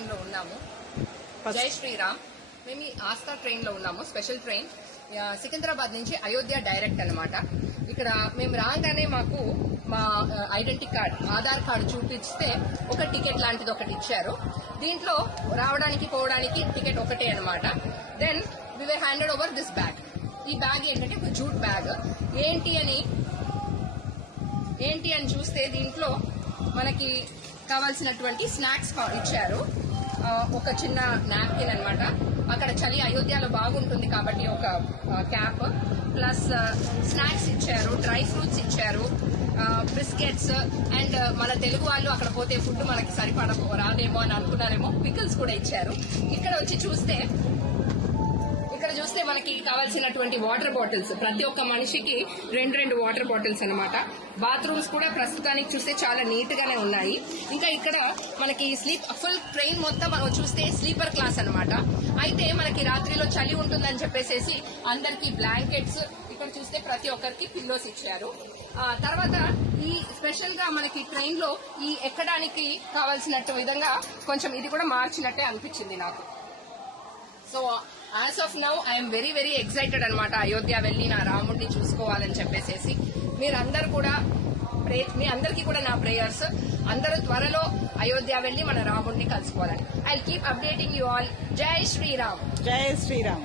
Train లో ఉన్నాము. జై శ్రీరామ్. మేము ఈ ఆస్థా ట్రైన్ లో ఉన్నాము. స్పెషల్ ట్రైన్ సికింద్రాబాద్ నుంచి అయోధ్య డైరెక్ట్ అన్నమాట. ఇక్కడ మేము రాగానే మాకు మా ఐడెంటిటీ కార్డ్, ఆధార్ కార్డు చూపిస్తే ఒక టికెట్ లాంటిది ఒకటి ఇచ్చారు. దీంట్లో రావడానికి పోవడానికి టికెట్ ఒకటే అన్నమాట. Then we were handed over this bag. ఈ బ్యాగ్ ఏంటంటే ఒక జూట్ బ్యాగ్. ఏంటి అని చూస్తే దీంట్లో మనకి కావాల్సినటువంటి స్నాక్స్ ఇచ్చారు. ఒక చిన్న నాప్కిన్ అన్నమాట. అక్కడ చలి అయోధ్యలో బాగుంటుంది కాబట్టి ఒక క్యాప్, ప్లస్ స్నాక్స్ ఇచ్చారు, డ్రై ఫ్రూట్స్ ఇచ్చారు, బిస్కెట్స్. అండ్ మన తెలుగు వాళ్ళు అక్కడ పోతే ఫుడ్ మనకి రాదేమో అని అనుకున్నారేమో, పికిల్స్ కూడా ఇచ్చారు. ఇక్కడ చూస్తే మనకి కావాల్సినటువంటి వాటర్ బాటిల్స్, ప్రతి ఒక్క మనిషికి 2 వాటర్ బాటిల్స్ అన్నమాట. బాత్రూమ్స్ కూడా ప్రస్తుతానికి చూస్తే చాలా నీట్ గానే ఉన్నాయి. ఇంకా ఇక్కడ మనకి ఫుల్ ట్రైన్ మొత్తం చూస్తే స్లీపర్ క్లాస్ అన్నమాట. అయితే మనకి రాత్రిలో చలి ఉంటుందని చెప్పేసి అందరికి బ్లాంకెట్స్, ఇక్కడ చూస్తే ప్రతి ఒక్కరికి పిల్లోస్ ఇచ్చారు. తర్వాత ఈ స్పెషల్ గా మనకి ట్రైన్ లో ఈ ఎక్కడానికి కావాల్సినట్టు విధంగా కొంచెం ఇది కూడా మార్చినట్టే అనిపించింది నాకు. So as of now I'm very very excited అనమాట. అయోధ్య వెళ్లి నా రాముడిని చూసుకోవాలని చెప్పేసి మీ అందరికీ కూడా నా ప్రేయర్స్. అందరూ త్వరలో అయోధ్య వెళ్లి మన రాముడిని కలుసుకోవాలని. I will keep updating you all. జై శ్రీరామ్. జై శ్రీరామ్.